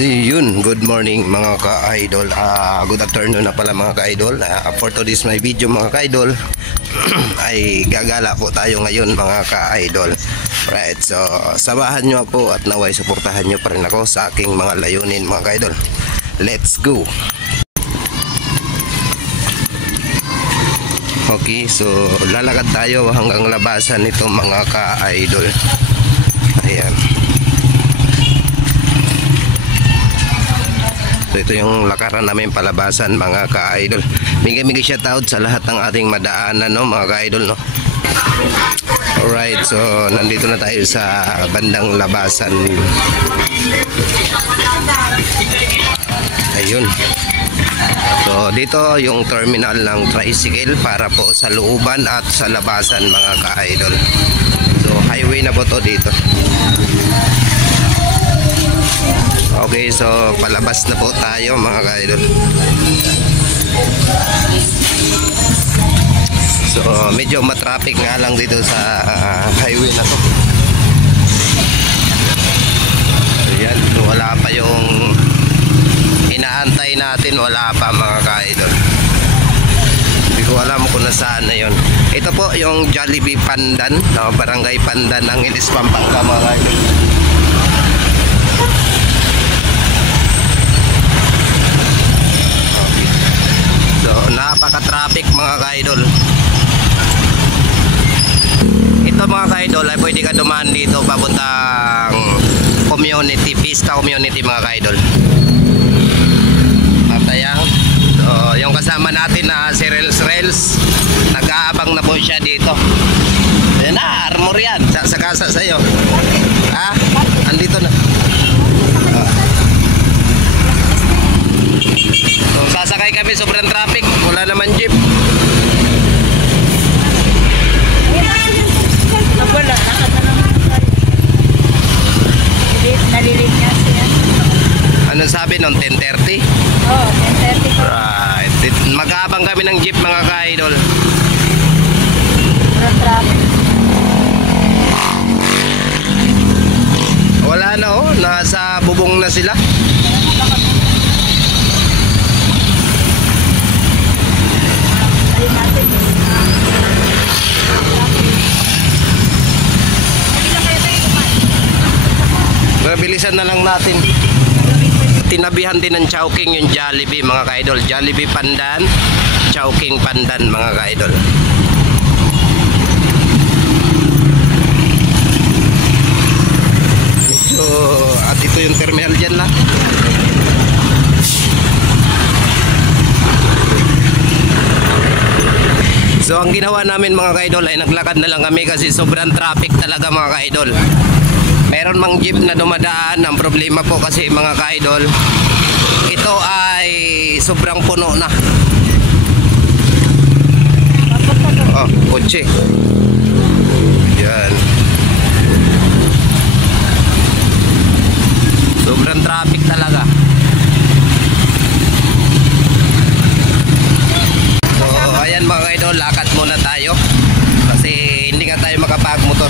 Yun, good morning mga ka-idol. Good afternoon na pala mga ka-idol. For today's my video mga ka-idol ay gagala po tayo ngayon mga ka-idol. Right, so samahan nyo ako at naway suportahan nyo pa rin ako sa aking mga layunin mga ka-idol. Let's go! Okay, so lalakad tayo hanggang labasan nito mga ka-idol. Ayan. So ito yung lakaran namin palabasan mga ka-idol. Migi shoutout sa lahat ng ating madaanan, no, mga ka-idol, no. Alright, so nandito na tayo sa bandang labasan. Ayun. So dito yung terminal ng tricycle para po sa looban at sa labasan mga ka-idol. So highway na po to dito. Okay, so palabas na po tayo mga ka-idol. So medyo matraffic nga lang dito sa highway na to. Ayan, wala pa yung inaantay natin, wala pa mga ka-idol. Hindi ko alam kung nasaan na yun. Ito po yung Jollibee Pandan, no? Barangay Pandan ng Ilis, Pampanga mga ka-idol. So napaka-traffic mga ka-idol. Ito mga ka-idol ay pwede ka dumaan dito papuntang community, Pista Community mga ka-idol. At ayan, so yung kasama natin na si Rels nag-aabang na po siya dito. Ayan na, armor yan, sa sa'yo. Andito na. So sasakay kami, sobrang traffic, wala naman jeep. Wala, nalilig niya siya. Anong sabi nun? 10:30? Oo, 10:30 po. Right, mag-aabang kami ng jeep mga ka-idol. Sobrang traffic. Wala na, oh, nasa bubong na sila. Bilisan na lang natin. Tinabihan din ng Chowking yung Jollibee mga ka-idol. Jollibee Pandan, Chowking Pandan mga ka-idol. So, at ito yung terminal dyan lang. So ang ginawa namin mga ka-idol ay naglakad na lang kami kasi sobrang traffic talaga mga ka-idol. Meron mang jeep na dumadaan. Ang problema po kasi mga ka-idol, ito ay sobrang puno na. Oh, kotse. Yan. Sobrang traffic talaga. So ayan mga ka-idol, lakad muna tayo. Kasi hindi nga tayo makapag-motor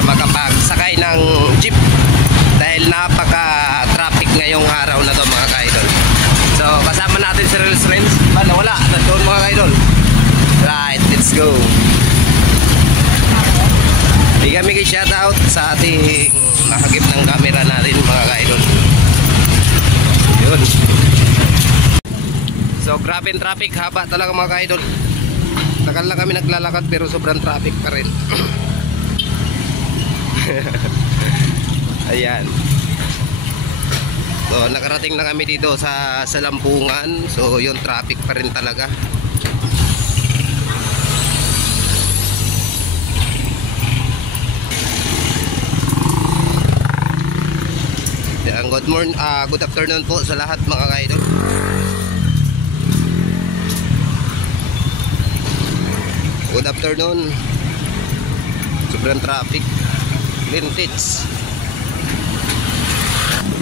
makapagsakay ng jeep dahil napaka-traffic ngayong araw na to mga ka-idol. So kasama natin si Rels. Wala, nandoon mga ka-idol. Right, let's go. Bigyan shoutout sa ating nakagip ng camera natin mga ka-idol. Yun. So grabe yung traffic, haba talaga mga ka-idol. Tagal lang kami naglalakad pero sobrang traffic pa rin. Ayan. So nakarating na kami dito sa Lampungan. So yung traffic pa rin talaga. Ayan, good afternoon po sa lahat mga ka-idol. Good afternoon. Sobrang traffic. Vintage.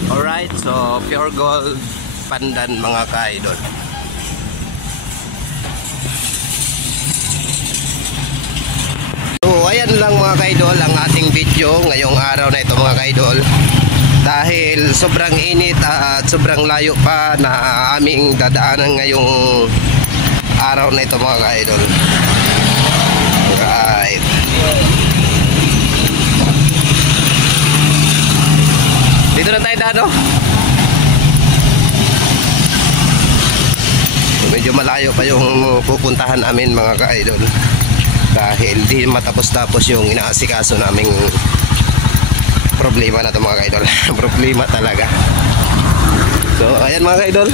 Alright, so Pure Gold Pandan mga ka-idol. So ayan lang mga ka-idol ang ating video ngayong araw na ito mga ka-idol. dahil sobrang init at sobrang layo pa na aming dadaanan ngayong araw na ito mga ka-idol. Right. Dito na tayo dado. Medyo malayo pa yung pupuntahan namin mga ka-idol, dahil di matapos-tapos yung inaasikaso naming problema na ito mga ka-idol. Problema talaga. So ayan mga ka-idol,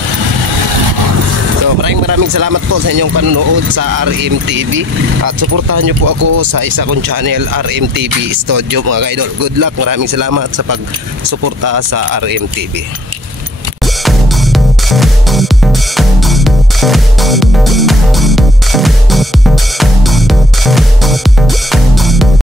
so maraming salamat po sa inyong panonood sa RMTV, at suportahan nyo po ako sa isa kong channel, RMTV Studio mga ka-idol. Good luck, maraming salamat sa pagsuporta sa RMTV.